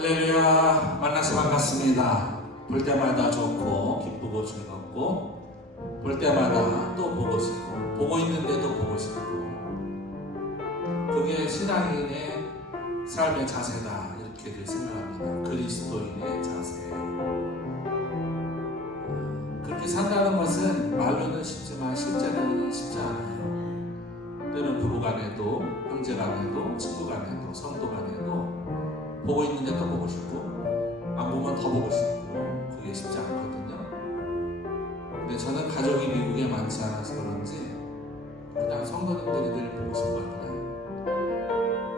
할렐루야, 만나서 반갑습니다. 볼 때마다 좋고 기쁘고 즐겁고 볼 때마다 또 보고 싶고 보고 있는데도 보고 싶고, 그게 신앙인의 삶의 자세다 이렇게들 생각합니다. 그리스도인의 자세. 그렇게 산다는 것은 말로는 쉽지만 실제로는 쉽지 않아요. 때는 부부간에도 형제간에도 친구간에도 성도간에도 보고 있는데 또 보고 싶고 안 보면 더 보고 싶고, 그게 쉽지 않거든요. 근데 저는 가족이 미국에 많지 않아서 그런지 그냥 성도님들이 늘 보고 싶거든요.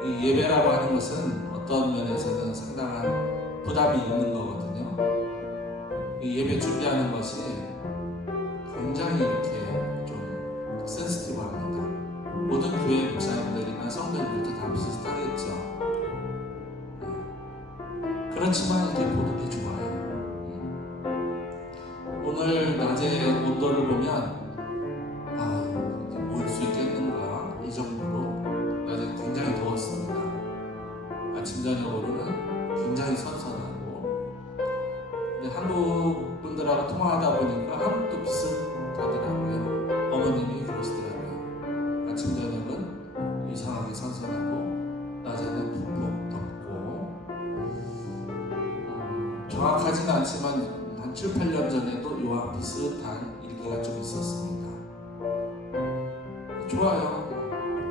이 예배라고 하는 것은 어떤 면에서는 상당한 부담이 있는 거거든요. 이 예배 준비하는 것이 굉장히 이렇게 좀 센시티브합니다. 모든 교회 목사님들이나 성도님들도 다 비슷하겠죠. 그렇지만 이렇게 보는 게 좋아요. 오늘 낮에 온도를 보면 모일 수 있겠는가 이 정도로 낮에 굉장히 더웠습니다. 아침 저녁으로는 굉장히 선선하고, 근데 한국 분들하고 통화하다 보니까 한국도 비슷하더라고요. 어머님이 그러시더라고요. 아침 저녁은 이상하게 선선하고 낮에는 푹푹 덥고, 정확하진 않지만 한 7, 8년 전에도 이와 비슷한 일기가 좀 있었습니다. 좋아요.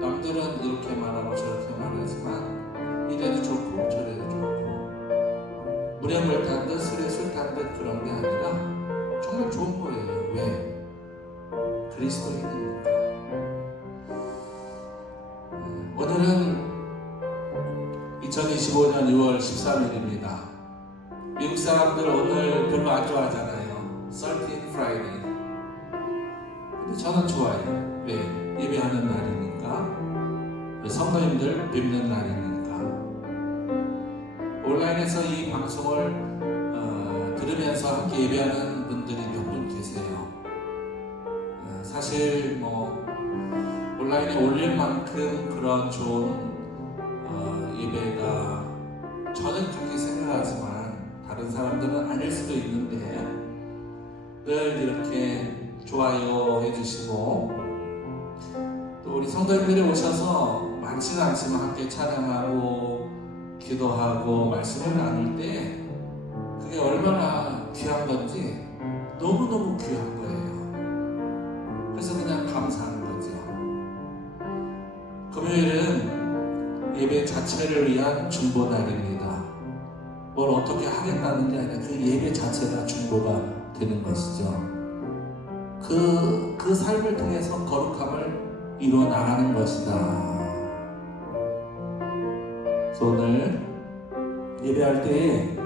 남들은 이렇게 말하고 저렇게 말하지만 이래도 좋고 저래도 좋고, 물에 물 탄 듯 술에 술 탄 듯 그런 게 아니라 정말 좋은 거예요. 왜? 그리스도인이니까. 오늘은 2025년 6월 13일입니다. 미국 사람들 오늘 별로 안 좋아하잖아요. 13 Friday. 근데 저는 좋아요. 왜? 예배하는 날이니까, 성도님들 뵙는 날이니까. 온라인에서 이 방송을 들으면서 함께 예배하는 분들이 몇 분 계세요. 사실 온라인에 올릴 만큼 그런 좋은 예배가 저는 그렇게 생각하지만 다른 사람들은 아닐 수도 있는데, 늘 이렇게 좋아요 해주시고 또 우리 성도님들이 오셔서 많지는 않지만 함께 찬양하고 기도하고 말씀을 나눌 때 그게 얼마나 귀한 건지 너무너무 귀한 거예요. 그래서 그냥 감사하는 거죠. 금요일은 예배 자체를 위한 중보날입니다. 뭘 어떻게 하겠다는 게 아니라 그 예배 자체가 중보가 되는 것이죠. 그 삶을 통해서 거룩함을 이루어 나가는 것이다. 그래서 오늘 예배할 때에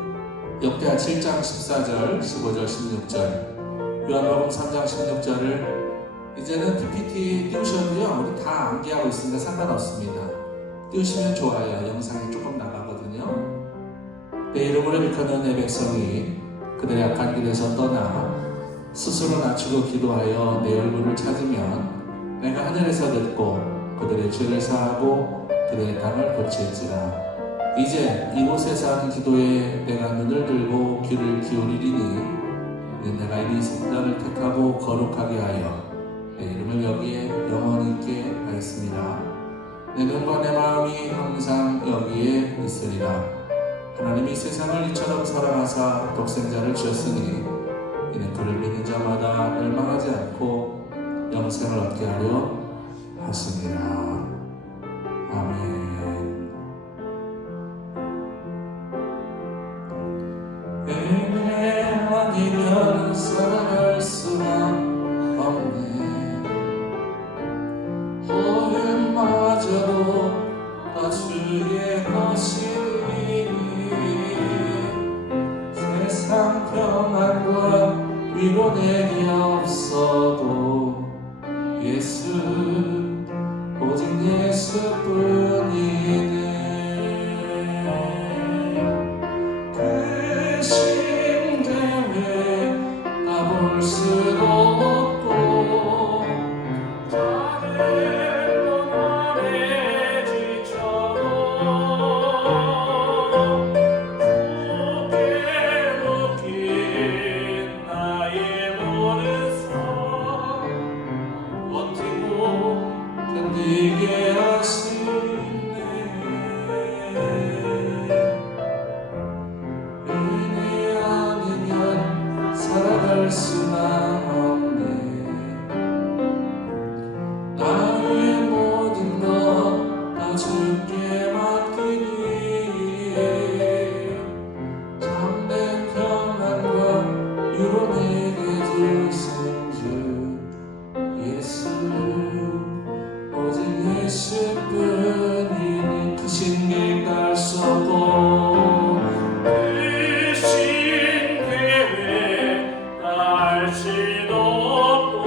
역대하 7장 14절, 15절, 16절, 요한복음 3장 16절을 이제는 PPT 띄우셔도요, 우리 다 암기하고 있으니까 상관없습니다. 띄우시면 좋아요. 영상이 조금 나가거든요. 내 이름으로 일컫는 내 백성이 그들의 악한 길에서 떠나 스스로 낮추고 기도하여 내 얼굴을 찾으면 내가 하늘에서 듣고 그들의 죄를 사하고 그들의 땅을 고칠지라. 이제 이곳에서 하는 기도에 내가 눈을 들고 귀를 기울이리니 내가 이 성전을 택하고 거룩하게 하여 내 이름을 여기에 영원히 있게 하였습니다. 내 눈과 내 마음이 항상 여기에 있으리라. 하나님이 세상을 이처럼 사랑하사 독생자를 주셨으니 이는 그를 믿는 자마다 멸망하지 않고 영생을 얻게 하려 하심이라. 아멘. 은혜 아니면 살아갈 수가 없네. 호흡마저도 다 주의 것이니 세상 평안과 위로 내게 없어도 예수, 오직 예수뿐이네. 그 심대에 가볼 수도 없고 다른 동안에 지쳐도 할 수가 없네. 나의 모든 것 다 주께 맡기니 참된 평안과 위로 내게 주신 주 예수, 오직 예수뿐이니 크신 계획 알 수 없고 크신 계획 알 수도 없고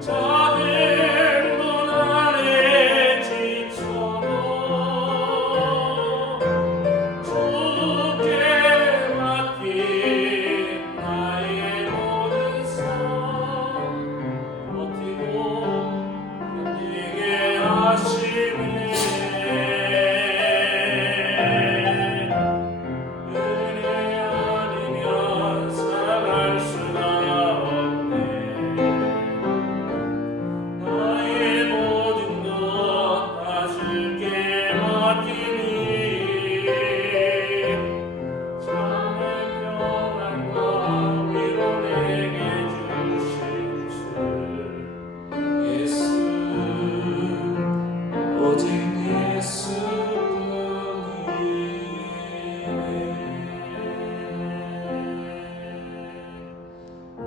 작은 문 아래 지쳐도 주께 맡긴 나의 모든 삶 버티고 견디게 하시네. 은혜 아니면 살아갈 수가 없네. 나의 모든 것 다 주께 맡기니 참된 평안과 위로 내게 주신 주 예수, 오직 예수뿐이네.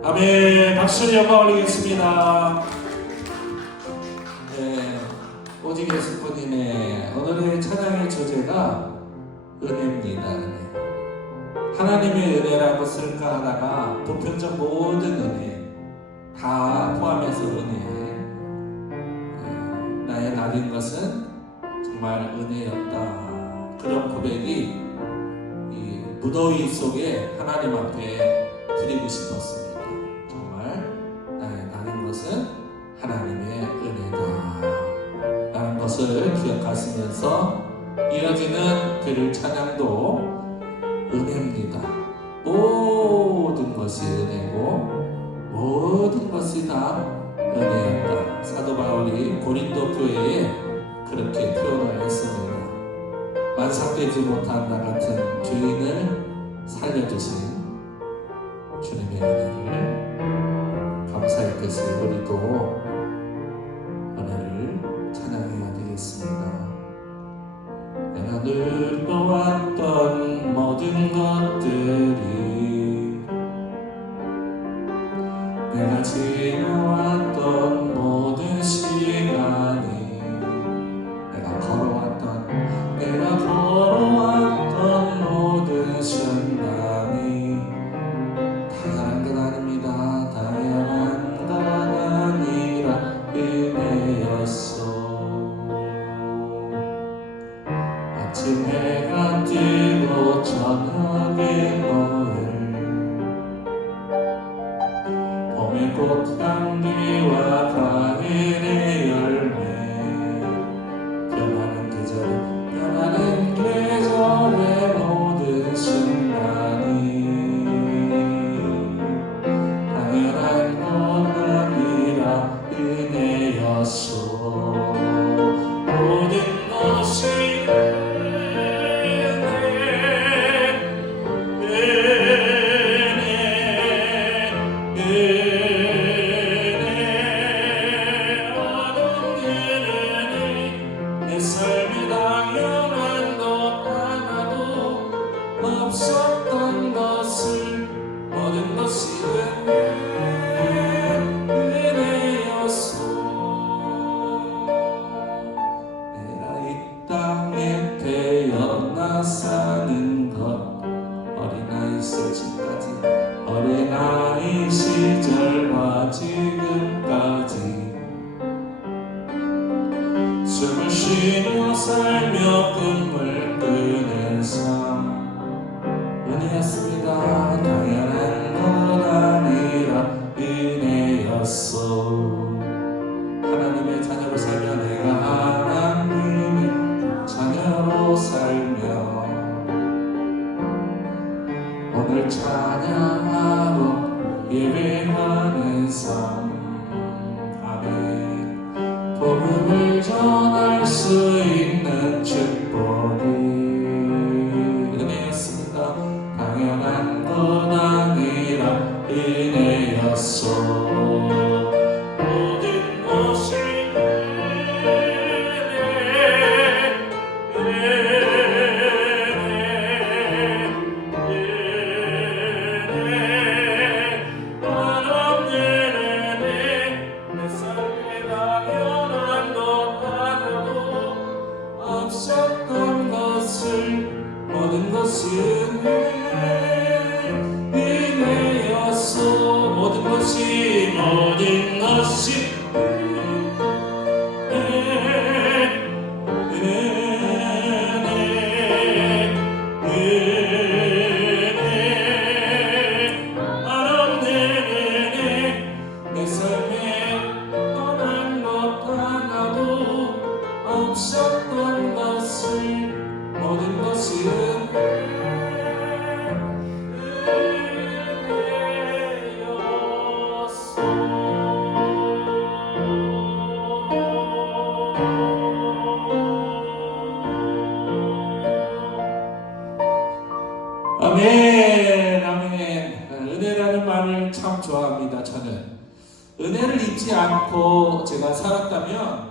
아멘. 박수를 영광 올리겠습니다. 네, 오직 예수뿐이네. 오늘의 찬양의 주제가 은혜입니다. 은혜. 하나님의 은혜라고 쓸까 하다가 보편적 모든 은혜 다 포함해서 은혜. 나의 나린 것은 정말 은혜였다. 그런 고백이 이 무더위 속에 하나님 앞에 드리고 싶었습니다. 정말 나의 나린 것은 하나님의 은혜다 라는 것을 기억하시면서 이어지는 드릴 찬양도 은혜입니다. 모든 것이 은혜고 모든 것이 다 은혜였다. 사도 바울이 고린도 교회에 그렇게 표현을 했습니다. 완성되지 못한 나 같은 죄인을 살려주신 주님의 은혜를 감사의 뜻이 우리도 은혜를 찬양해야 되겠습니다. 내가 늘 보았던 모든 것들이 내가 지나왔던 모든 시간이 내가 걸어왔던 모든 순간이 당연한 것 아닙니다. 당연한 것 아니라 은혜였어. 아침 해가 뜨고 저녁에 노을 봄의 꽃향기와 가을의 열매 변하는 계절의 모든 순간이 당연한 것 아니라 은혜였소. 모든 것이 내 삶에 당연한 것 하나도 없었던 것을 모든 것이 은혜였소. 내가 이 땅에 태어나 사는 것 어린아이 시절까지 어린아이 시절과 지금까지 숨을 쉬며 살며 꿈을 꾸는 삶 은혜였습니다. 당연한 것 아니라 은혜였소. 하나님의 자녀로 살며 내가 하나님의 자녀로 살며 오늘 찬양하고 예배하는 삶 아멘. 복음을 전할 수 있는 축복이 은혜였습니다. 당연한 것 아니라 은혜였소. 모든 것이 내 삶에 떠난 것 하나도 없었던 것을 모든 것이 아멘, 아멘. 은혜라는 말을 참 좋아합니다. 저는 은혜를 잊지 않고 제가 살았다면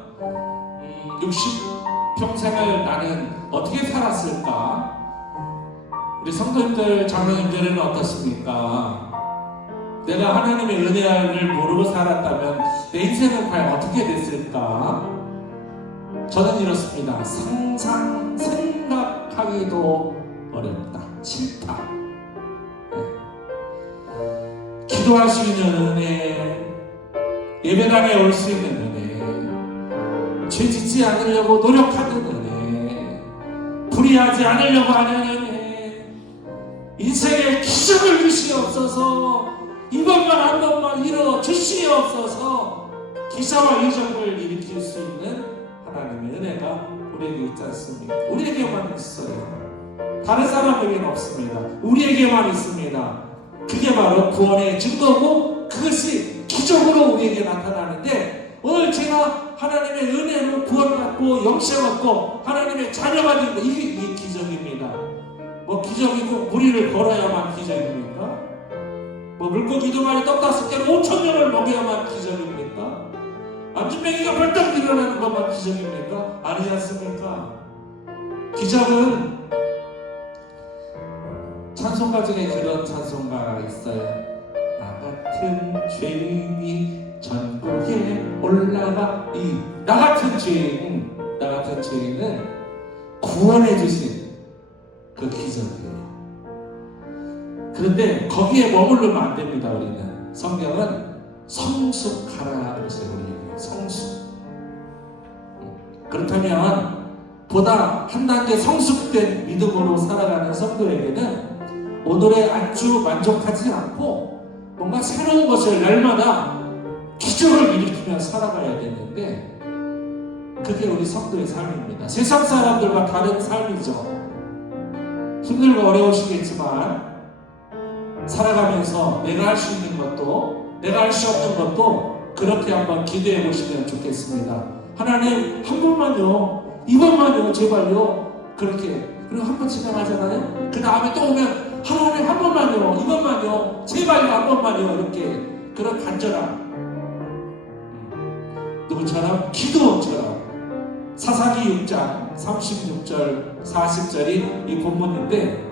60평생을 나는 어떻게 살았을까? 우리 성도님들, 장로님들은 어떻습니까? 내가 하나님의 은혜를 모르고 살았다면 내 인생은 과연 어떻게 됐을까? 저는 이렇습니다. 생각하기도 어렵다. 싫다. 기도할 수 있는 은혜, 예배당에 올 수 있는 은혜, 죄 짓지 않으려고 노력하는 은혜, 불의하지 않으려고 하는 은혜, 인생에 기적을 주시옵소서. 이번만 한 번만 이루어 주시옵소서. 기사와 이적을 일으킬 수 있는 하나님의 은혜가 우리에게 있지 않습니까? 우리에게만 있어요. 다른 사람에게는 없습니다. 우리에게만 있습니다. 그게 바로 구원의 증거고 그것이 기적으로 우리에게 나타나는데, 오늘 제가 하나님의 은혜로 구원받고 영생 얻고 하나님의 자녀가 된 거, 이게 기적입니다. 뭐 기적이고 무리를 걸어야만 기적입니까? 뭐 물고기 2마리 떡 5개로 5,000명을 먹여야만 기적입니까? 안진뱅이가 벌떡 일어나는 것만 기적입니까? 아니지 않습니까? 기적은 찬송가 중에 그런 찬송가가 있어요. 나 같은 죄인이 전국에 올라가. 나 같은 죄인은 구원해 주신 그 기적이에요. 그런데 거기에 머무르면 안 됩니다. 우리는 성경은 성숙하라 그랬어요. 우리에게 성숙. 그렇다면 보다 한 단계 성숙된 믿음으로 살아가는 성도에게는 오늘의 안주 만족하지 않고 뭔가 새로운 것을 날마다 기적을 일으키며 살아가야 되는데, 그게 우리 성도의 삶입니다. 세상 사람들과 다른 삶이죠. 힘들고 어려우시겠지만 살아가면서 내가 할 수 있는 것도 내가 할 수 없는 것도 그렇게 한번 기도해 보시면 좋겠습니다. 하나님, 한 번만요, 이번만요, 제발요. 그렇게. 그리고 한 번 지나가잖아요. 그 다음에 또 오면 하나님, 한 번만요, 이번만요, 제발요, 한 번만요. 이렇게 그런 간절함. 누구처럼? 기도처럼. 사사기 6장 36절 40절이 이 본문인데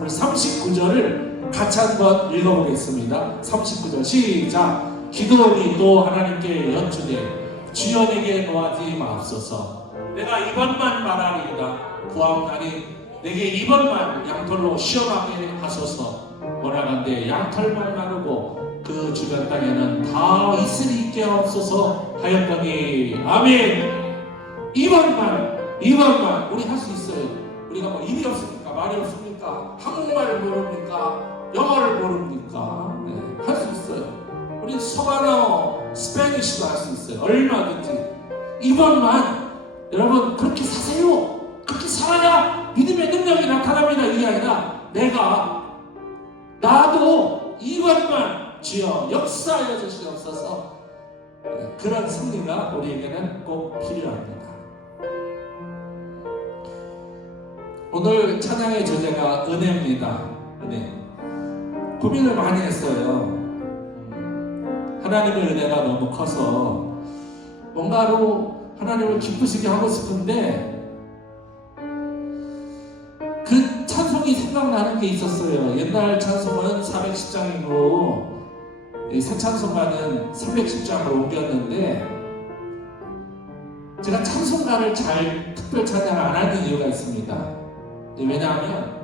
39절을 같이 한번 읽어보겠습니다. 39절 시작. 기도원이 또 하나님께 여쭈되 주여 내게 노하지 마옵소서. 내가 이번만 말하리이다. 구하옵나니 내게 이번만 양털로 시험하게 하소서. 원하건대 양털만 나누고 그 주변 땅에는 다 이슬이 있게 하옵소서 하였더니 아멘. 이번만 우리 할 수 있어요. 우리가 뭐 입이 없습니까? 말이 없습니까? 한국말 모릅니까? 영어를 모릅니까? 네, 할 수 있어요. 우리 서바너 스페니쉬도 할 수 있어요. 얼마든지. 이번만 여러분 그렇게 사세요. 그렇게 살아야 믿음의 능력이 나타납니다. 이게 아니라 나도 이번만 주여 역사하여 주시옵소서. 그런 승리가 우리에게는 꼭 필요합니다. 오늘 찬양의 주제가 은혜입니다. 은혜. 고민을 많이 했어요. 하나님의 은혜가 너무 커서 뭔가로 하나님을 기쁘시게 하고 싶은데 그 찬송이 생각나는 게 있었어요. 옛날 찬송은 410장이고 새 찬송가는 310장으로 옮겼는데, 제가 찬송가를 잘 특별 찬양 안 하는 이유가 있습니다. 왜냐하면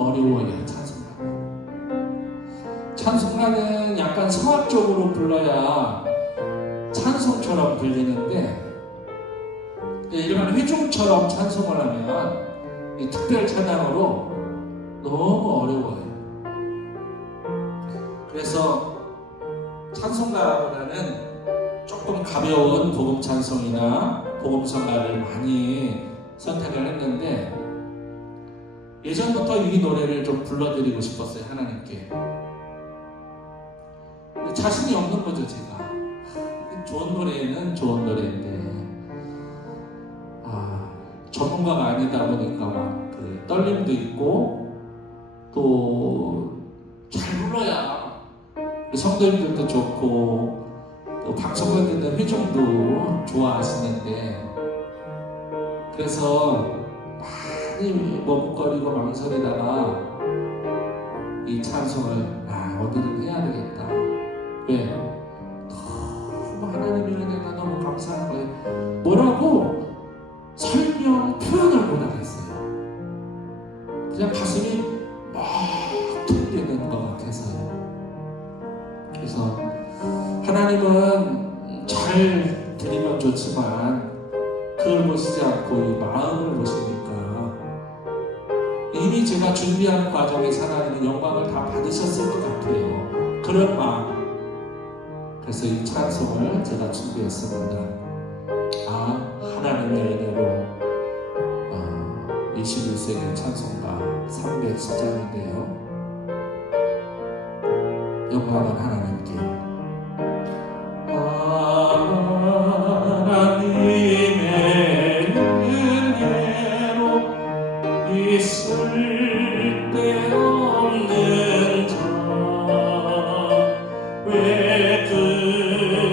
어려워요. 찬송가는 약간 성악적으로 불러야 찬송처럼 들리는데 일반 회중처럼 찬송을 하면 이 특별 찬양으로 너무 어려워요. 그래서 찬송가보다는 조금 가벼운 복음 찬송이나 복음성가를 많이 선택을 했는데 예전부터 이 노래를 좀 불러드리고 싶었어요. 하나님께. 근데 자신이 없는 거죠. 제가 좋은 노래는 좋은 노래인데 전문가가 아니다 보니까 막 그 떨림도 있고 또 잘 불러야 성도님들도 좋고 또 방송을 듣는 회중도 좋아하시는데 그래서 많이 머뭇거리고 망설이다가 이 찬송을 오늘은 해야 되겠다. 왜? 너무 하나님의 은혜가 너무 감사한 거예요. 뭐라고 설명 표현을 못하겠어요. 그냥 가슴이 막 뚫리는 것 같아서요. 그래서 하나님은 잘 드리면 좋지만 그걸 보시지 않고 이 마음을 보시니까 이미 제가 준비하는 과정에서 하나님은 영광을 다 받으셨을 것 같아요. 그런 마음. 그래서 이 찬송을 제가 준비했습니다. 하나님의 은혜로 21세기 찬송가 310장인데요. 영광은 하나님께. 하나님의 은혜로 있을 데 없는 자 왜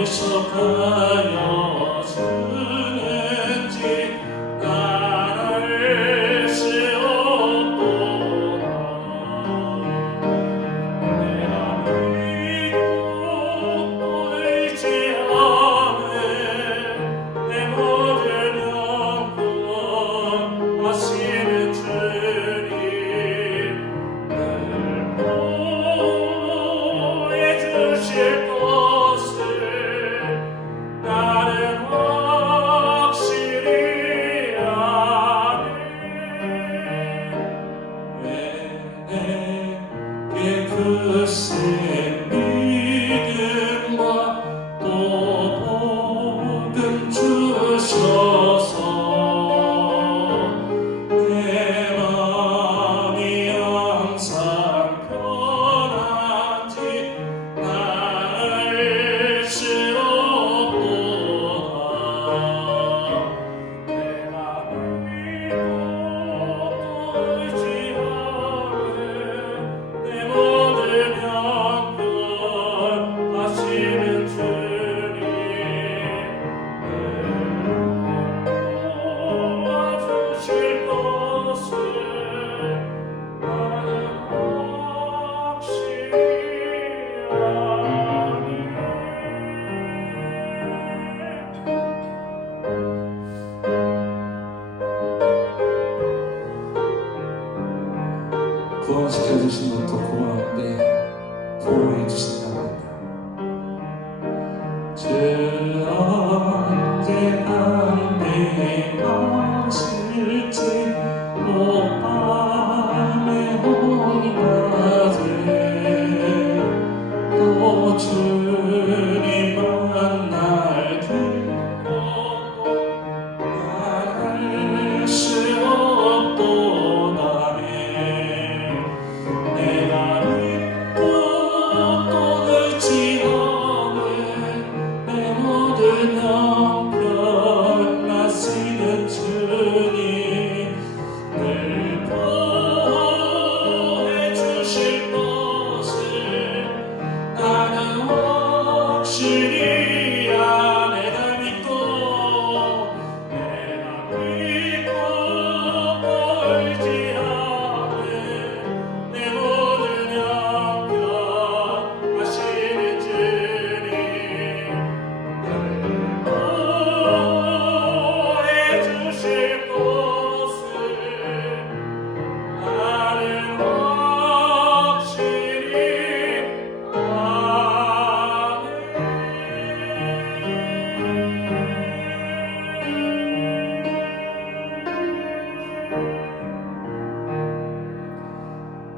그셔가여 주는지 나를 세웠도다. 내가 믿고 의지하네 내 모든 영혼 하시는 주님 늘 보여주실 것을 나는 확실히 아네. 왜 내게 그새 믿음과 또 복음 주셔서 내 마음이 항상 편한지 나를 세웠도다. 내가 믿고 의지하네 내 모든 형편 하시는 주님 늘 도와주실 것을 나는 확실히 아네. 구원시켜주신 것도 고마운데 보호해주신다고 합니다. 주 언제나 내가 실지 또 밤에 온다지 또 주님 만날 기뻐 나를 세웠도다네. 내가 믿고 또 의지하네 내 모든 형편 하시는 주님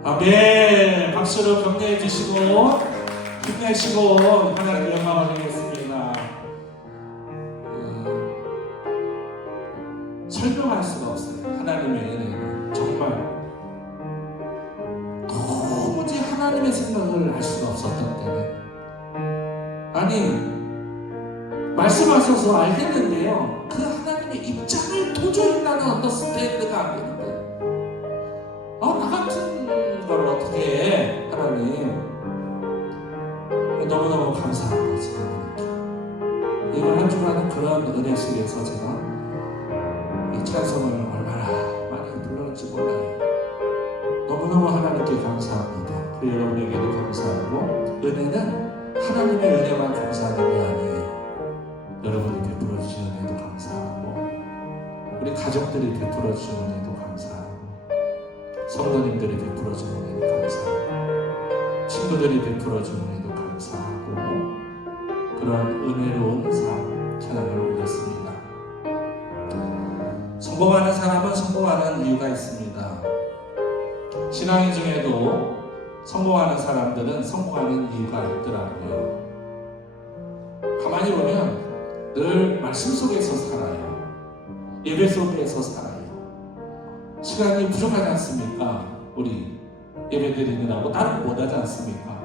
아멘. 박수로 격려해 주시고 힘내시고 하나님께 영광을 드리겠습니다. 설명할 수가 없어요. 하나님의 은혜는 정말 도무지 하나님의 생각을 알 수가 없었던 때는, 아니 말씀하셔서 알겠는데요, 그 하나님의 입장을 도저히 나는 언더스탠드가 안 되는 거예요. 나 같은 걸 어떻게 해, 하나님. 너무너무 감사한 거지. 이걸 한 주간은 그런 은혜 속에서 제가 이 찬송을 얼마나 많이 불렀는지 몰라요. 너무너무 하나님께 감사합니다. 그리고 여러분에게도 감사하고, 은혜는 하나님의 은혜만 감사하는 게 아니에요. 여러분이 베풀어 주신 은혜도 감사하고, 우리 가족들이 베풀어 주신 은혜도 감사하고, 성도님들이 베풀어 주신 은혜도 감사하고, 친구들이 베풀어 주신 은혜도 감사하고, 그런 은혜로운 삶 찬양을 올렸습니다. 성공하는 사람은 성공하는 이유가 있습니다. 신앙인 중에도 성공하는 사람들은 성공하는 이유가 있더라고요. 가만히 보면 늘 말씀 속에서 살아요. 예배 속에서 살아요. 시간이 부족하지 않습니까? 우리 예배 드리느라고 다른 거 못하지 않습니까?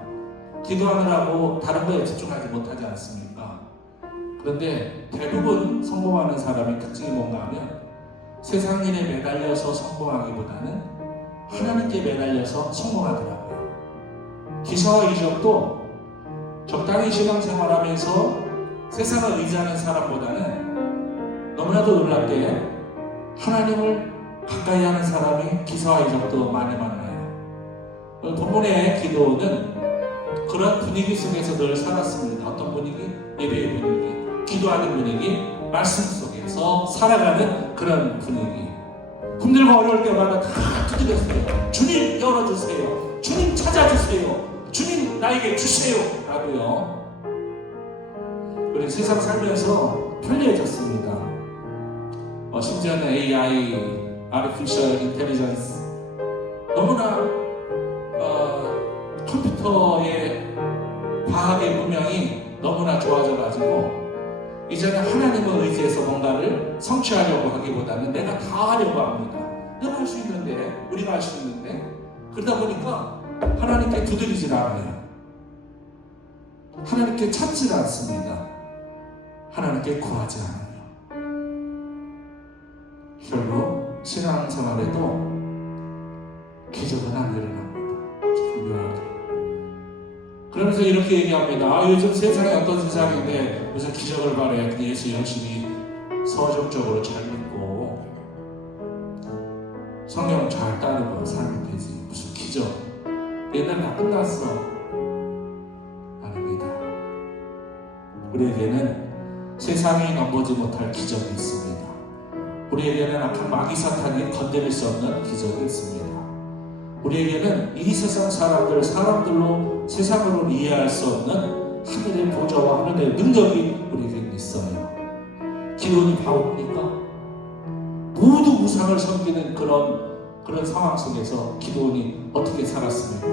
기도하느라고 다른 거에 집중하지 못하지 않습니까? 그런데 대부분 성공하는 사람의 특징이 뭔가 하면 세상 일에 매달려서 성공하기보다는 하나님께 매달려서 성공하더라고요. 기사와 이적도 적당히 신앙생활하면서 세상을 의지하는 사람보다는 너무나도 놀랍게 하나님을 가까이 하는 사람이 기사와 이적도 많이 만나요. 본문의 기도는 그런 분위기 속에서 늘 살았습니다. 어떤 분위기? 예배의 분위기, 기도하는 분위기, 말씀 속에서 살아가는 그런 분위기. 힘들고 어려울 때마다 다 두드렸어요. 주님 열어주세요. 주님 찾아주세요. 주님 나에게 주세요. 라고요. 우리 세상 살면서 편리해졌습니다. 심지어는 AI, Artificial Intelligence, 너무나 컴퓨터의 과학의 문명이 너무나 좋아져가지고 이제는 하나님을 의지해서 뭔가를 성취하려고 하기보다는 내가 다 하려고 합니다. 내가 할 수 있는데, 우리가 할 수 있는데, 그러다 보니까 하나님께 두드리질 않아요. 하나님께 찾질 않습니다. 하나님께 구하지 않아요. 결국 신앙생활에도 기적은 안 일어납니다. 중요하게. 그러면서 이렇게 얘기합니다. 요즘 세상이 어떤 세상인데 무슨 기적을 바라야 예수 열심히 서적적으로 잘 믿고 성경 잘 따르고 살면 되지. 무슨 기적. 옛날 다 끝났어. 아닙니다. 우리에게는 세상이 넘보지 못할 기적이 있습니다. 우리에게는 악한 마귀 사탄이 건드릴 수 없는 기적이 있습니다. 우리에게는 이 세상 사람들로 세상으로 이해할 수 없는 하늘의 보좌와 하늘의 능력이 우리에게 있어요. 기도는 바보입니까? 모두 우상을 섬기는 그런 상황 속에서 기도원이 어떻게 살았습니까?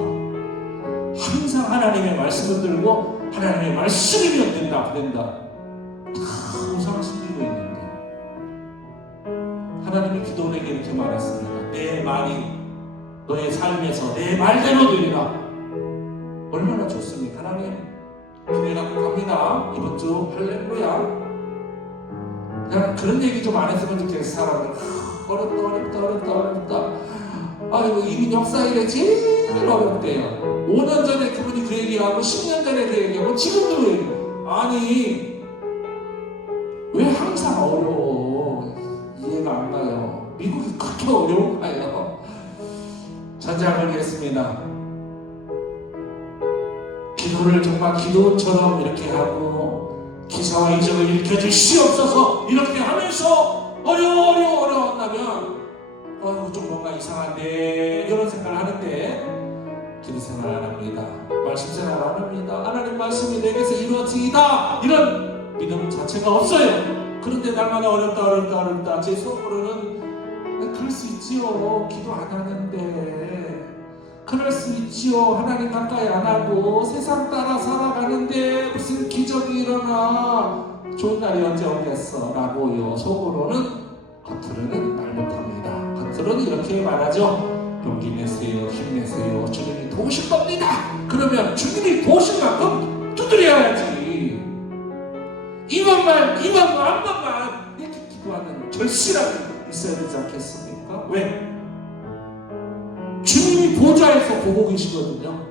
항상 하나님의 말씀을 들고 하나님의 말씀이면 된다, 된다. 다 우상을 섬기고 있는데 하나님이 기도원에게 이렇게 말했습니다. 내 말이 너의 삶에서 내 말대로 되리라. 얼마나 좋습니까? 하나님 기대 갖고 갑니다. 이번 주 할렐루야. 그냥 그런 얘기 좀 안 했으면 좋겠어. 사람들 어렵다. 아이고 이민 역사 이래 제일 어렵대요. 5년 전에 그분이 그 얘기하고 10년 전에 그 얘기하고 지금도 그 얘기. 아니 왜 항상 어려워? 이해가 안 가요. 미국이 그렇게 어려운가요? 전장을 했습니다. 기도를 정말 기도처럼 이렇게 하고 기사와 이적을 일으켜주시옵소서 이렇게 하면서 어려웠다면 좀 뭔가 이상한데 이런 생각을 하는데 기도 생활 안 합니다. 말씀 생활 안 합니다. 하나님 말씀이 내게서 이루어지이다 이런 믿음 자체가 없어요. 그런데 날마다 어렵다 제 속으로는 그럴 수 있지요. 기도 안 하는데 그럴 수 있지요. 하나님 가까이 안 하고 세상 따라 살아가는데 무슨 기적이 일어나. 좋은 날이 언제 오겠어 라고요. 속으로는, 겉으로는 말 못합니다. 겉으로는 이렇게 말하죠. 용기 내세요, 힘내세요, 주님이 도우실 겁니다. 그러면 주님이 도우실 만큼 두드려야지. 이것만 한 번만 이렇게 기도하는 절실함이 있어야 되지 않겠습니까? 왜? 주님이 보좌에서 보고 계시거든요.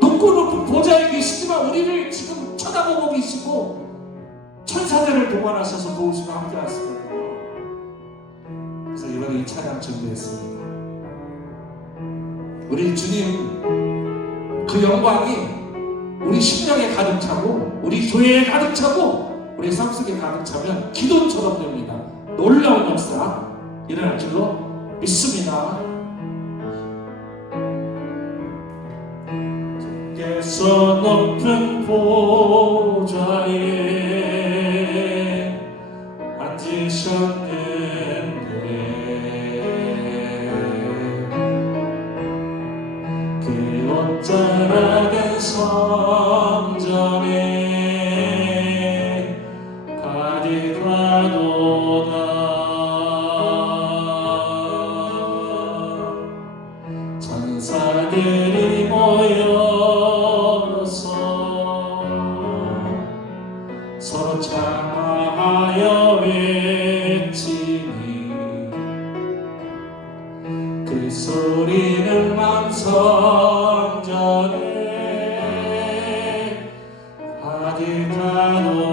높고 높은 보좌에 계시지만 우리를 지금 쳐다보고 계시고 천사들을 동원하셔서 도우시며 함께 하시거든요. 그래서 이번에 이 찬양 준비했습니다. 우리 주님 그 영광이 우리 심령에 가득 차고 우리 교회에 가득 차고 우리 삶 속에 가득 차면 기도처럼 됩니다. 놀라운 역사 일어날 줄로 믿습니다. 주께서 높은 보좌에 앉으셨는데 그 옷자락은 성전에 가득하도다. 천사들이 모여서 서로 찬양하여 외치니 그 소리는 만성전에 가득하도다.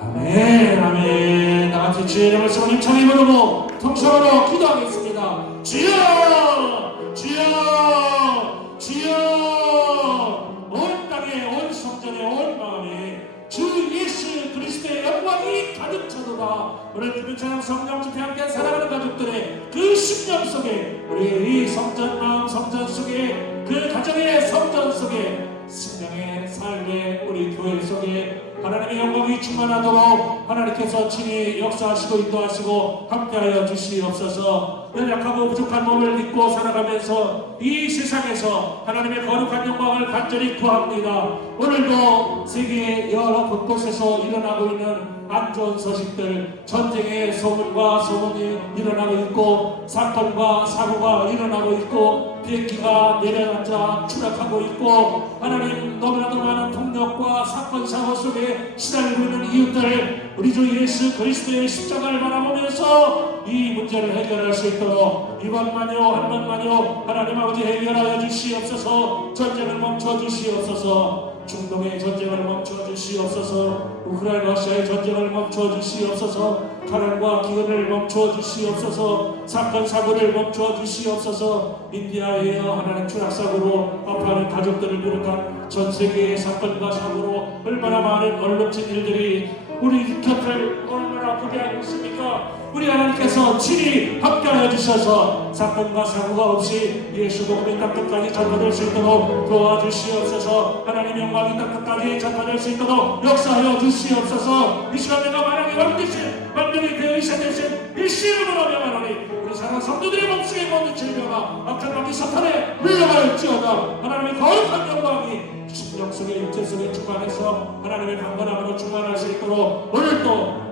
아멘. 나같이 주의 이름을 성령 참이 부르고 통성으로 기도하겠습니다. 주여, 주여, 주여. 온 땅에, 온 성전에, 온 마음에 주 예수 그리스도의 영광이 가득 차도다. 오늘 주민찬양 성령 집회 함께 사랑하는 가족들의 그 심령 속에, 우리 이 성전 마음 성전 속에, 그 가정의 성전 속에, 심령의 삶의 우리 교회 속에 하나님의 영광이 충만하도록 하나님께서 친히 역사하시고 인도하시고 함께하여 주시옵소서. 연약하고 부족한 몸을 입고 살아가면서 이 세상에서 하나님의 거룩한 영광을 간절히 구합니다. 오늘도 세계 여러 곳곳에서 일어나고 있는 안 좋은 소식들, 전쟁의 소문과 소문이 일어나고 있고 사건과 사고가 일어나고 있고 비행기가 내려앉아 추락하고 있고 하나님 너무나도 많은 폭력과 사건 사고 속에 시달리고 있는 이웃들, 우리 주 예수 그리스도의 십자가를 바라보면서 이 문제를 해결할 수 있도록 이번만요 한 번만요 하나님 아버지 해결하여 주시옵소서. 전쟁을 멈춰 주시옵소서. 중동의 전쟁을 멈춰 주시옵소서. 우크라이나 러시아의 전쟁을 멈춰 주시옵소서. 가난과 기근을 멈춰 주시옵소서. 사건 사고를 멈춰 주시옵소서. 인디아의 하나님 추락사고로 아파하는 가족들을 비롯한 전 세계의 사건과 사고로 얼마나 많은 얼룩진 일들이 우리 곁을 얼마나 아프게 하고 있습니까? 우리 하나님께서 친히 함께하여 주셔서 사건과 사고가 없이 예수 복음이 땅끝까지 전파될 수 있도록 도와주시옵소서. 하나님 영광이 땅끝까지 전파될 수 있도록 역사하여 주시옵소서. 이 시간 내가 만약에 왕되신 만명이 되어 있어 되신 이 이름으로 명하노니 우리 사랑 성도들의 몸속에 모든 질병아 악한 마귀 사탄에 물러갈지어다. 하나님의 거룩한 영광이 심령 속에 육체 속에 충만해서 하나님의 강건함으로 충만할 수 있도록 오늘도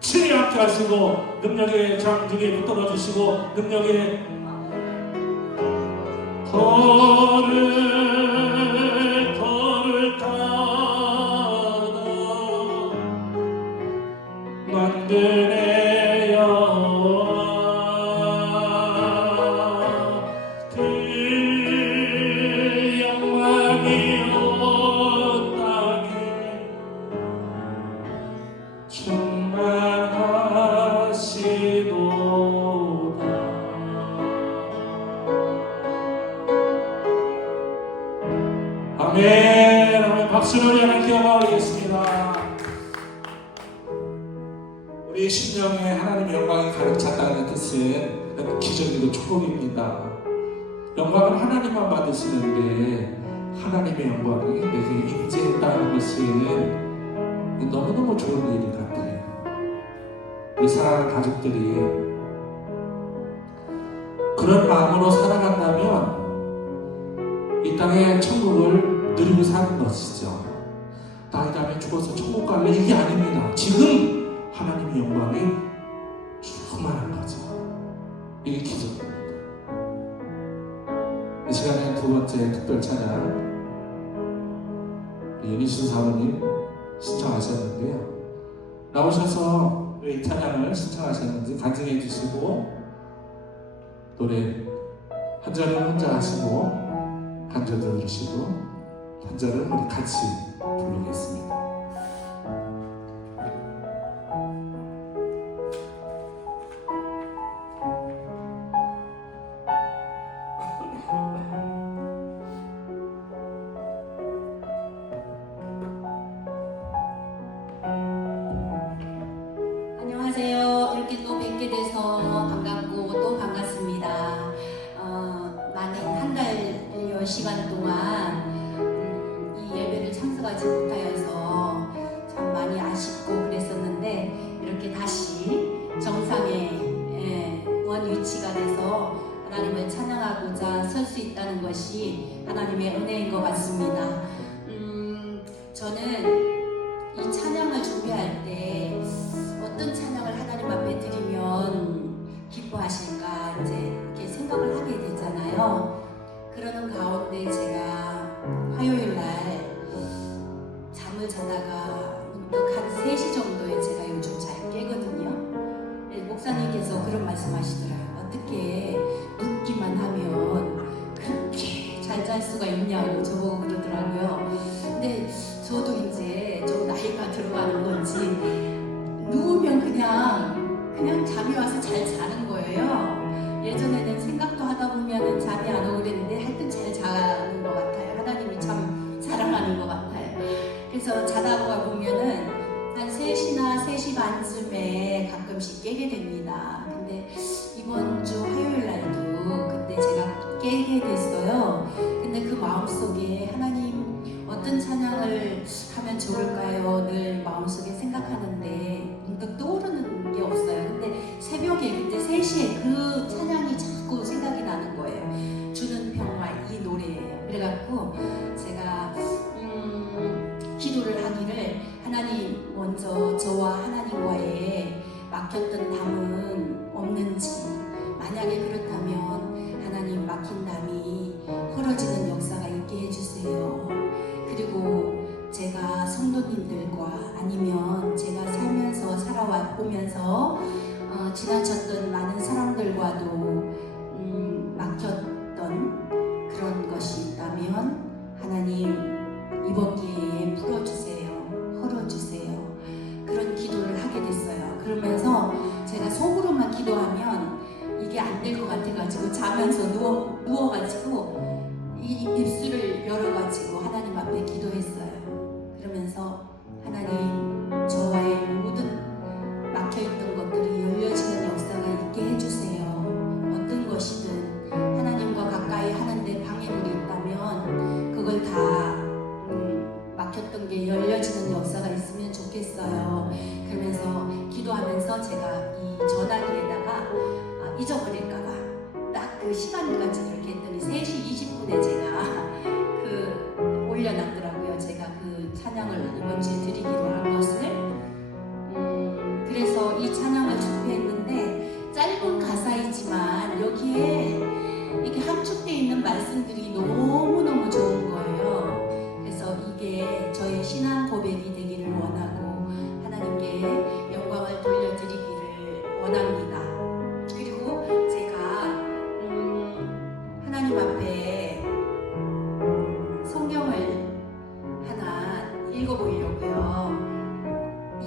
친히 않게 하시고 능력의 장중에 붙들어 주시고 능력의 걸을 따라 만드네 여호와 그 영광이 온 땅에 충만하시도다. 아멘. 아멘. 박수로 하나님께 영광을 드리겠습니다. 우리 심령에 하나님의 영광이 가득 찼다는 뜻은 기적이고 축복입니다. 영광은 하나님만 받으시는데 하나님의 영광이 내게 임재했다는 것은 너무너무 좋은 일 같아요. 우리 사랑하는 가족들이 그런 마음으로 살아간다면 이 땅의 천국을 누리고 사는 것이죠. 나이 다음에 죽어서 천국 갈래? 이게 아닙니다. 지금 하나님의 영광이 충만한 거죠. 이게 기적입니다. 이 시간에 두 번째 특별 찬양 윤희순 사모님 신청하셨는데요. 나오셔서 왜 이 찬양을 신청하셨는지 간증해 주시고 노래 한 절은 혼자 하시고 한 절을 부르시고 한 절은 우리 같이 부르겠습니다. 안녕하세요. 이렇게 또 뵙게 돼서 반갑고 또 반갑습니다. 많은 한 달여 시간 동안 이 예배를 참석하지 못하여서 참 많이 아쉽고 그랬었는데 이렇게 다시 정상의 원 위치가 돼서 하나님을 찬양하고자 설 수 있다는 것이 하나님의 은혜인 것 같습니다. 저는 이 찬양을 준비할 때 어떤 찬양을 하나님 앞에 드리면 기뻐하실까 이제 이렇게 생각을 하게 되잖아요. 그러는 가운데 제가 화요일 날 잠을 자다가 문득 한 3시 정도에 제가 요즘 잘 깨거든요. 목사님께서 그런 말씀하시더라고요. 어떻게 눕기만 하면 그렇게 잘 잘 수가 있냐고 저보고 그러더라고요. 근데 저도 이제 좀 나이가 들어가는 건지 누우면 그냥 잠이 와서 잘 자는 거예요. 예전에는 생각도 하다 보면 잠이 안 오고 그랬는데 하여튼 잘 자는 것 같아요. 하나님이 참 사랑하는 것 같아요. 그래서 자다가 보면은 한 3시나 3시 반쯤에 가끔씩 깨게 됩니다. 근데 이번 주 화요일 날도 그때 제가 깨게 됐어요. 근데 그 마음속에 하나님 어떤 찬양을 하면 좋을까요? 늘 마음속에 생각하는데 문득 떠오르는 게 없어요. 근데 새벽에 그때 3시에 그 찬양이 자꾸 생각이 나는 거예요. 주는 평화 이 노래예요. 그래갖고 제가 기도를 하기를 하나님 먼저 저와 하나님과의 막혔던 담은 없는지 만약에 그렇다면 하나님 막힌 담이 헐어지는 역사가 있게 해주세요. 그리고 제가 성도님들과 아니면 제가 살면서 살아와 보면서 지나쳤던 많은 사람들과도 막혔던 그런 것이 있다면 하나님 이번 기회에 풀어주세요. 헐어주세요. 그런 기도를 하게 됐어요. 그러면서 제가 속으로만 기도하면 이게 안 될 것 같아가지고 자면서 누워가지고 이 입술을 열어가지고 하나님 앞에 기도했어요. 그러면서 하나님 저와의 모든 막혀있던 것들이 열려지는 역사가 있게 해주세요. 어떤 것이든 하나님과 가까이 하는데 방해물이 있다면 그걸 다 막혔던 게 열려지는 역사가 있으면 좋겠어요. 그러면서 기도하면서 제가 이 전화기에다가 잊어버릴까봐 딱 그 시간까지 이렇게 했더니 3시 20분에 제가 올려놨더라고요. 제가 그 찬양을 이번 주에 드리기로 한 것을. 그래서 이 찬양을 하는 말씀들이 너무너무 좋은 거예요. 그래서 이게 저의 신앙 고백이 되기를 원하고 하나님께 영광을 돌려드리기를 원합니다. 그리고 제가 하나님 앞에 성경을 하나 읽어보려고요.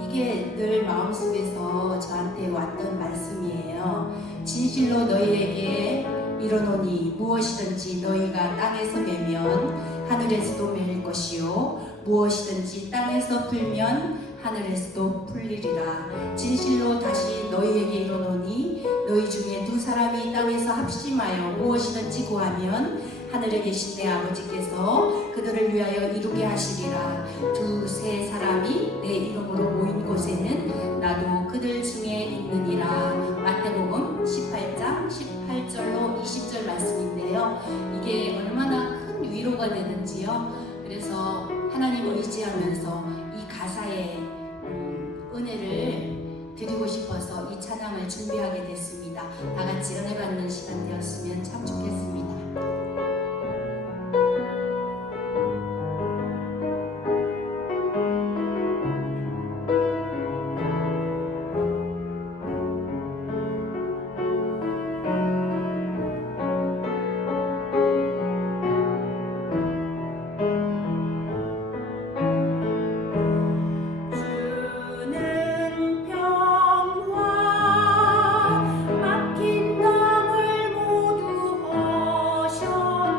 이게 늘 마음속에서 저한테 왔던 말씀이에요. 진실로 너희에게 이르노니 무엇이든지 너희가 땅에서 매면 하늘에서도 매일 것이요 무엇이든지 땅에서 풀면 하늘에서도 풀리리라. 진실로 다시 너희에게 이르노니 너희 중에 두 사람이 땅에서 합심하여 무엇이든지 구하면 하늘에 계신 내 아버지께서 그들을 위하여 이루게 하시리라. 두세 사람이 내 이름으로 모인 곳에는 나도 그들 중에 있느니라. 마태복음 18장 18절로 20절 말씀인데요. 이게 얼마나 큰 위로가 되는지요. 그래서 하나님을 의지하면서 이 가사에 은혜를 드리고 싶어서 이 찬양을 준비하게 됐습니다. 다 같이 은혜 받는 시간 되었으면 참 좋겠습니다. 주는 평화 막힌 땅을 모두 허셔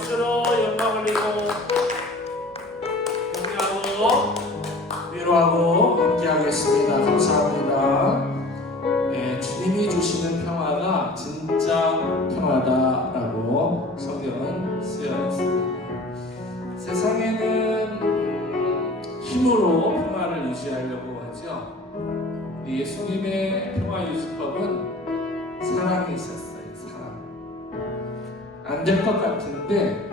박수로 영광 올리고 위로하고 함께하겠습니다. 감사합니다. 네, 주님이 주시는 평화가 진짜 평화다라고 성경은 쓰여 있습니다. 세상에는 힘으로 평화를 유지하려고 하죠. 예수님의 평화 유지법은 사랑이 있었어요. 사랑. 안 될 것 같은데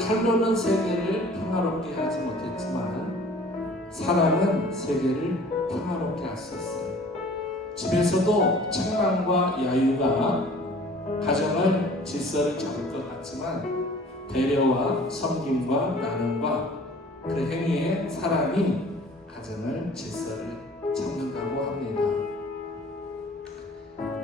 칼로는 세계를 평화롭게 하지 못했지만 사랑은 세계를 평화롭게 하셨어요. 집에서도 책망과 야유가 가정을 질서를 잡을 것 같지만 배려와 섬김과 나눔과 그 행위의 사랑이 가정을 질서를 잡는다고 합니다.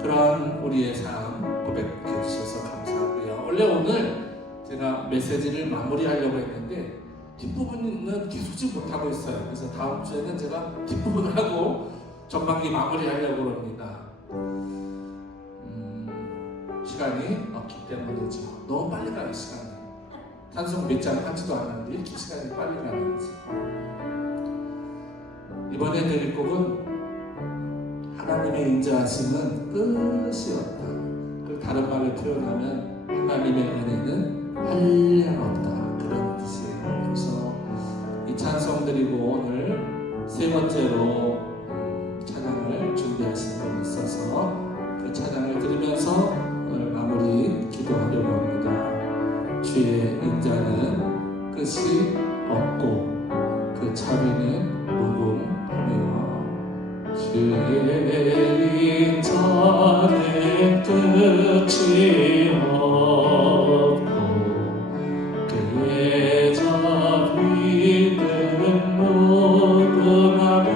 그런 우리의 삶 고백해 주셔서 감사하고요. 원래 오늘 제가 메시지를 마무리하려고 했는데 뒷부분은 계속지 못하고 있어요. 그래서 다음 주에는 제가 뒷부분을 하고 전반기 마무리하려고 합니다. 시간이 없기 때문이죠. 너무 빨리 가는 시간이. 찬송 몇 장 하지도 않았는데 이렇게 시간이 빨리 가는지. 이번에 드릴 곡은 하나님의 인자하심은 끝이 없다. 그 다른 말로 표현하면 하나님의 은혜는 한량없다. 그런 뜻이에요. 그래서 이 찬송 드리고 오늘 세 번째로 찬양을 준비하신 분이 있어서 그 찬양을 들으면서 오늘 마무리 기도하려고 합니다. 주의 인자는 끝이 없고 그 자비는 무궁하며 주의 인자는 끝이 없고 그의 자비는 무궁하며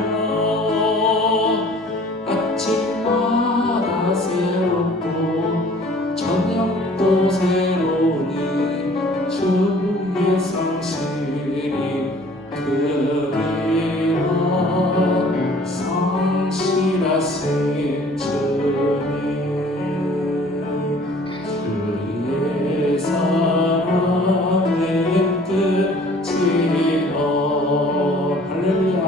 아침마다 새롭고 저녁도 새로우니 주의 성실이 크리라 성실하신 주의 사랑의 끝이 할렐루야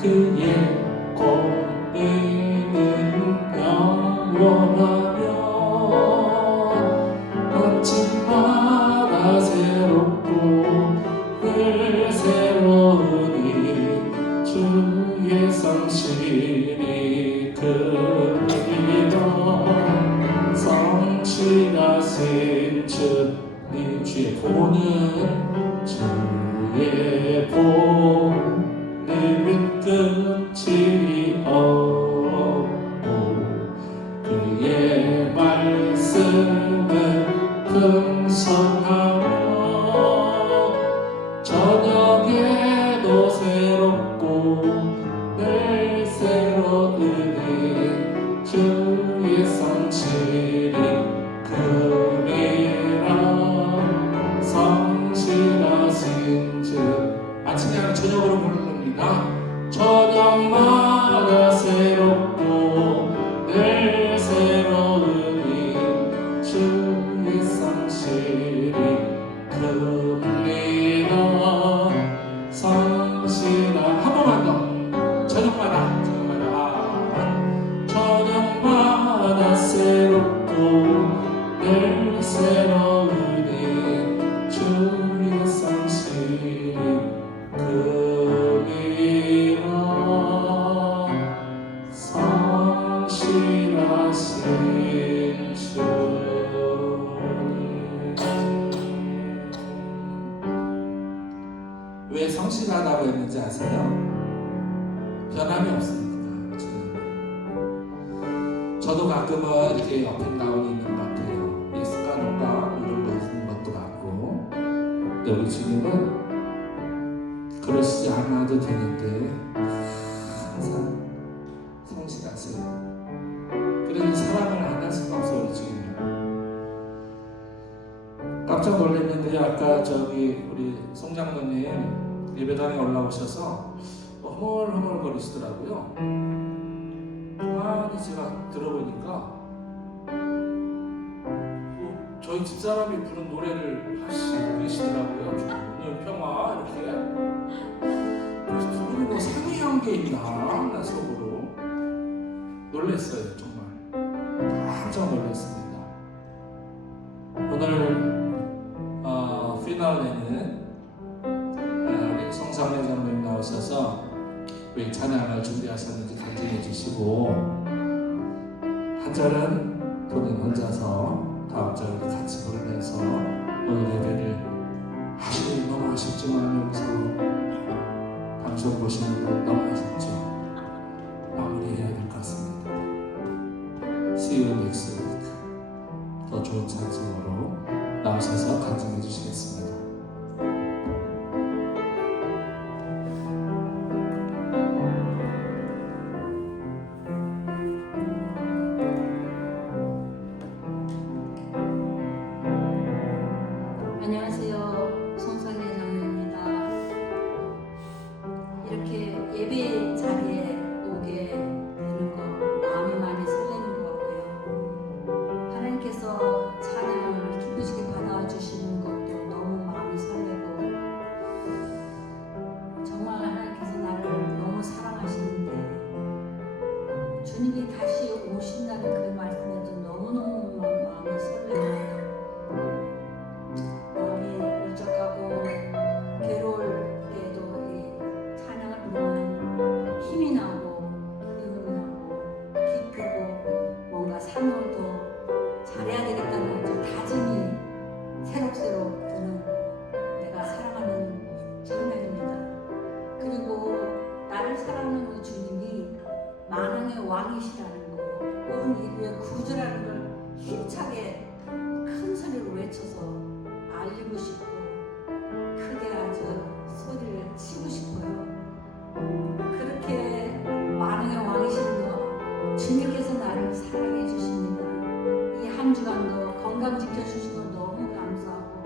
그의 공의는 영원하며 아침마다 새롭고 늘 새로우니 주의 성실이 크리라 성실하신 주님 주의 보는 주의 보는 끝이 없고 그의 말씀은 풍성하며 저녁에도 새롭고 늘 새로우니 주의 성실이 크리라 성실하신 주 아침이랑 저녁으로 부릅니다. 저녁마다 새롭고 늘 새로우니 주의 성실이 크리라 성실하 한 번만 더 저녁마다 새롭고 늘 새로우니 주의 성실이 크리라 성실하신 주님. 왜 성실하다고 했는지 아세요? 변함이 없습니다. 저도 가끔은 이렇게 업앤다운이 있는 것 같아요. 예스가 노가 이런 거 있는 것도 같고. 근데 우리 주님은 그러시지 않아도 되는데 항상 성실하세요. 그래도 사랑을 안 할 수가 없어요. 우리 주님은. 깜짝 놀랐는데 아까 우리 송장로님 예배당에 올라오셔서 허물허물 거리시더라고요. 가만히 제가 들어보니까 저희 집사람이 부른 노래를 하시고 계시더라고요. 오늘 평화 이렇게. 그래서 두 분이 뭐 상의한 게 있나 나 속으로 놀랐어요. 정말 깜짝 놀랐습니다. 오늘 피날레는 우리 송상래 장로님 나오셔서 우리 찬양을 준비하셨는지 간증해 주시고 한 절은 본인 혼자서 다음 절을 같이 부르면서 오늘 예배를 하시니 너무 아쉽지만 여기서 방송 보시는 분 너무 아쉽죠. 마무리해야 될 것 같습니다. See you next week. 더 좋은 찬송으로 나오셔서 간증해 주시겠습니다. 안녕하세요. 송상래 장로입니다. 이렇게 예배 자리에 오게 되는 거 마음이 많이 설레는 것 같고요. 하나님께서 찬양을 기쁘시게 받아주시는 것도 너무 마음이 설레고 정말 하나님께서 나를 너무 사랑하시는데 주님이 다시 오신다는 그 말씀에도 너무너무 마음이 설레고 마음이 울적하고 괴로울 때에도 이 찬양을 부르면 힘이 나고 기운이 나고 기쁘고 뭔가 산울도 잘해야 되겠다는 좀 다짐이 새록새록 드는 내가 사랑하는 장면입니다. 그리고 나를 사랑하는 그 주님이 만왕의 왕이시라는 거, 온 인류의 구주라는 걸 힘차게 큰 소리로 외쳐서 알리고 싶고 크게 아주 소리를 치고 싶어요. 그렇게 만왕의 왕이신 거 주님께서 나를 사랑해 주십니다. 이 한 주간도 건강 지켜주신 거 너무 감사하고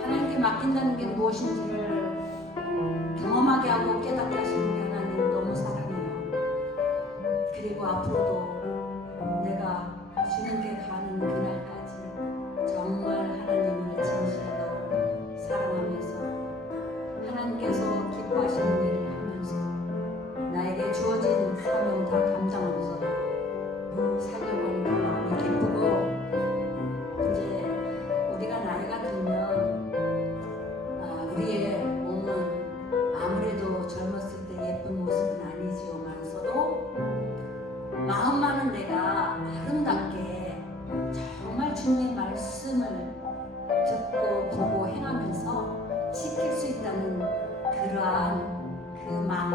하나님께 맡긴다는 게 무엇인지를 경험하게 하고 깨닫게 하시는 게 하나님 너무 사랑해요. 그리고 앞으로도 내가 주님께 가는 그날까지 정말 하나님을 진실로 사랑하면서 하나님께서 기뻐하시는 일을 하면서 나에게 주어진 사명 다 감당하면서 살려고 하는 마음이 기쁘고 이제 우리가 나이가 들면 우리의 몸은 아무래도 젊었을 때 예쁜 모습은 아니지만서도 마음만은 내가 아름답게 정말 주님의 말씀을 듣고 보고 행하면서 지킬 수 있다는 그러한 그 마음,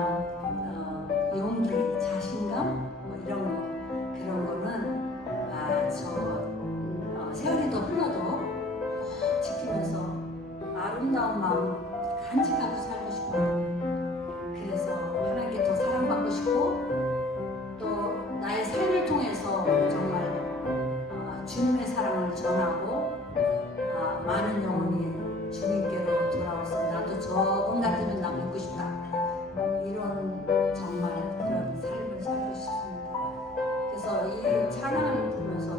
용기, 자신감 뭐 이런 거 그런 거는 세월이 더 흘러도 지키면서 아름다운 마음 간직하고 살고 싶어요. 그래서 하나님께 더 사랑받고 싶고 또 나의 삶을 통해서 정말 주님의 사랑을 전하고 많은 영혼이 주님께로 돌아왔으면 나도 저분 같으면 나 믿고 싶다. 이런 정말 그런 삶을 살고 싶습니다. 그래서 이 찬양을 부르면서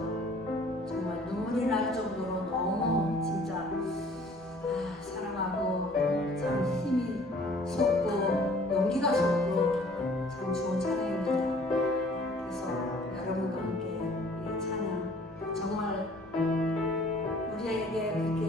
정말 눈물이 날 정도로 너무 진짜 사랑하고 참 힘이 솟고 용기가 솟고 참 좋은 찬양입니다. 그래서 여러분과 함께 이 찬양 정말 우리에게 그렇게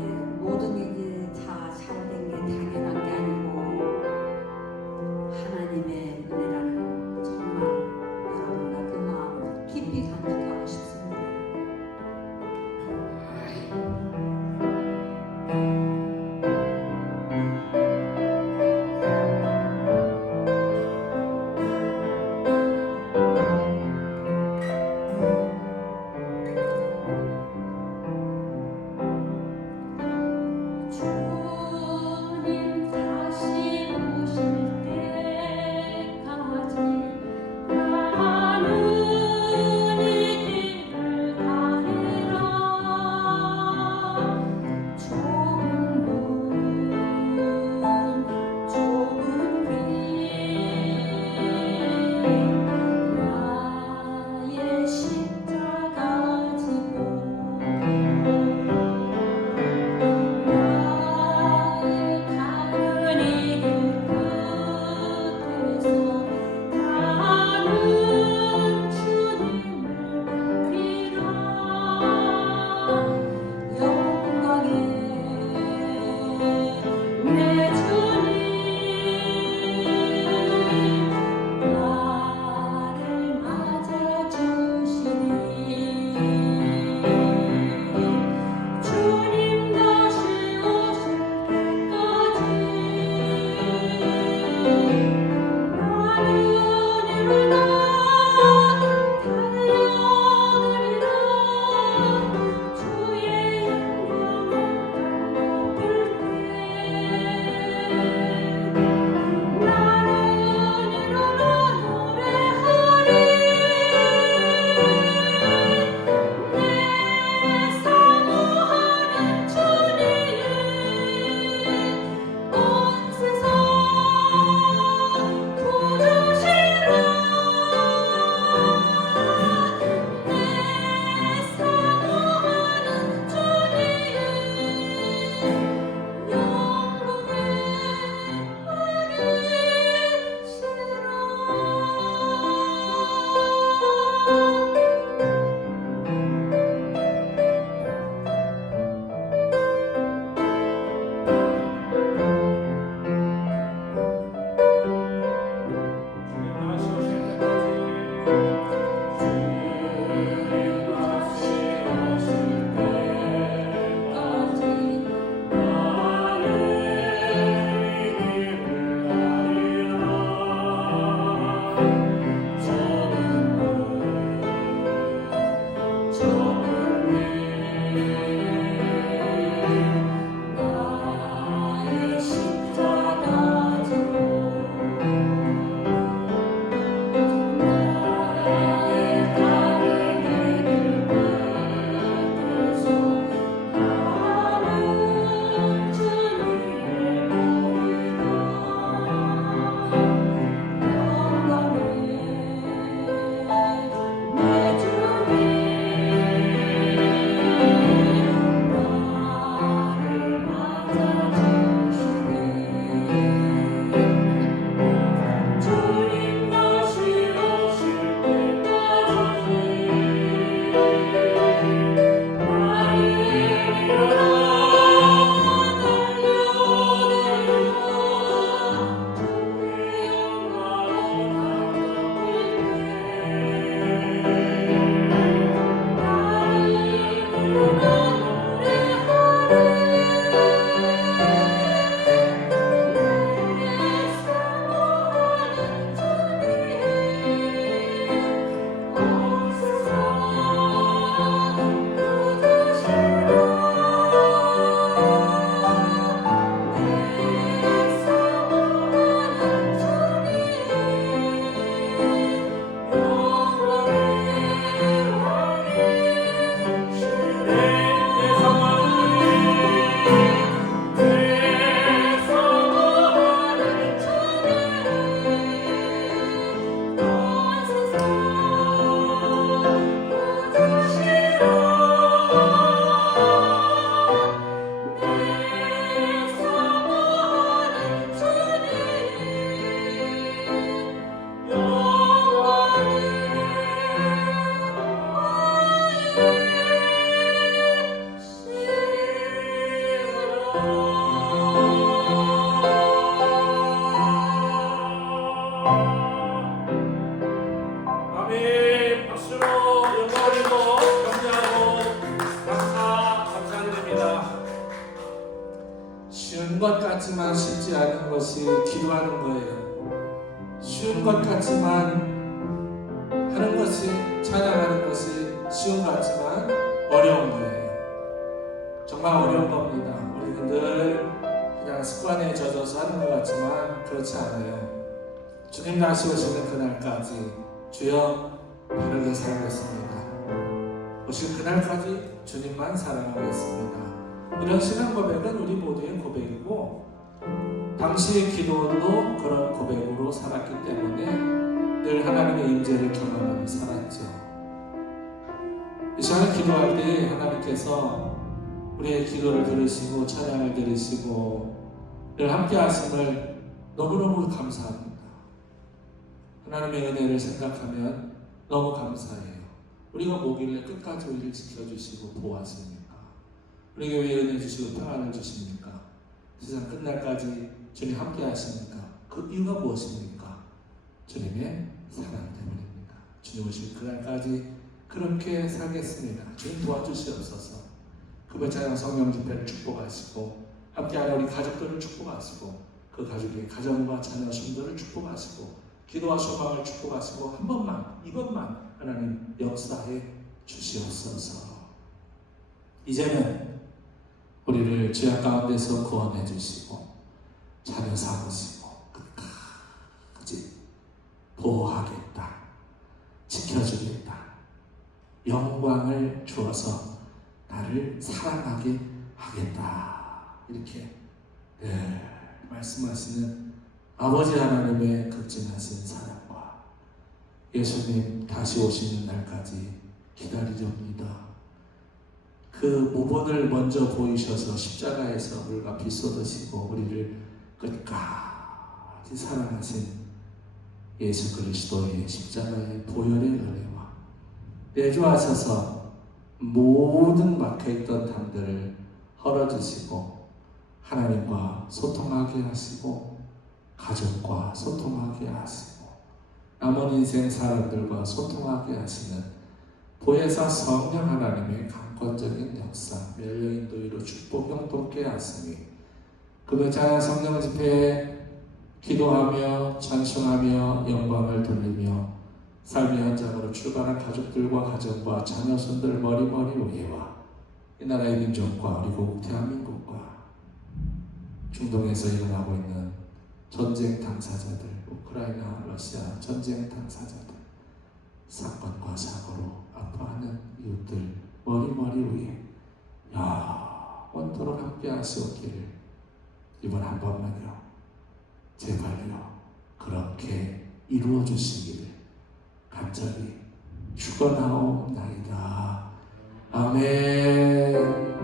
같지만 쉽지 않은 것이 기도하는 거예요. 쉬운 것 같지만 하는 것이, 찬양하는 것이 쉬운 것 같지만 어려운 거예요. 정말 어려운 겁니다. 우리는 늘 그냥 습관에 젖어서 하는 것 같지만 그렇지 않아요. 주님 다시 오시는 그날까지 주여 바르게 살겠습니다. 오실 그날까지 주님만 사랑하겠습니다. 이런 신앙 고백은 우리 모두의 고백이고, 당시의 기도도 그런 고백으로 살았기 때문에 늘 하나님의 임재를 경험하며 살았죠. 이 시간에 기도할 때 하나님께서 우리의 기도를 들으시고 찬양을 들으시고 늘 함께 하심을 너무너무 감사합니다. 하나님의 은혜를 생각하면 너무 감사해요. 우리가 뭐길래 끝까지 우리를 지켜주시고 보호하십니까? 우리에게 왜 은혜 주시고 평안을 주십니까? 세상 끝날까지 주님 함께 하십니까? 그 이유가 무엇입니까? 주님의 사랑 때문입니다. 주님 오실 그날까지 그렇게 살겠습니다. 주님 도와주시옵소서. 금요찬양 성령 집회를 축복하시고 함께하는 우리 가족들을 축복하시고 그 가족의 가정과 자녀 손들을 축복하시고 기도와 소망을 축복하시고 한 번만, 이번만 하나님 역사해 주시옵소서. 이제는 우리를 죄악 가운데서 구원해 주시고 자녀 삼으시고 끝까지 보호하겠다, 지켜주겠다, 영광을 주어서 나를 사랑하게 하겠다, 이렇게 말씀하시는 아버지 하나님의 극진하신 사랑과 예수님 다시 오시는 날까지 기다리렵니다. 그 모본을 먼저 보이셔서 십자가에서 물과 피 쏟으시고 우리를 끝까지 사랑하신 예수 그리스도의 십자가의 보혈의 은혜와 내주하셔서 모든 막혀있던 담들을 헐어주시고 하나님과 소통하게 하시고 가족과 소통하게 하시고 남은 인생 사람들과 소통하게 하시는 보혜사 성령 하나님의 강권적인 역사, 멸려인도위로 축복 형통케 하시니 금요찬양 성령 집회에 기도하며 찬송하며 영광을 돌리며 삶의 현장으로 출발한 가족들과 가정과 자녀손들 머리머리 위에와 이 나라의 민족과 우리 고국 대한민국과 중동에서 일어나고 있는 전쟁 당사자들, 우크라이나, 러시아 전쟁 당사자들, 사건과 사고로 아파하는 이웃들 머리머리 위에 영원토록 함께 하시옵기를 이번 한 번만요, 제발요, 그렇게 이루어 주시기를 간절히 축원하옵나이다. 아멘.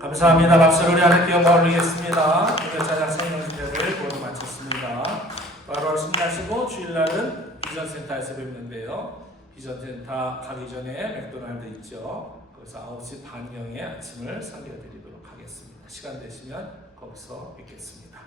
감사합니다. 박수로 우리 하나님께 영광을 올리겠습니다. 금요찬양 성령 집회를 모두 마쳤습니다. 바로 신나시고 주일날은 비전센터에서 뵙는데요. 비전센터 가기 전에 맥도날드 있죠. 거기서 9시 반경에 아침을 섬겨드리도록 하겠습니다. 시간 되시면 거기서 뵙겠습니다.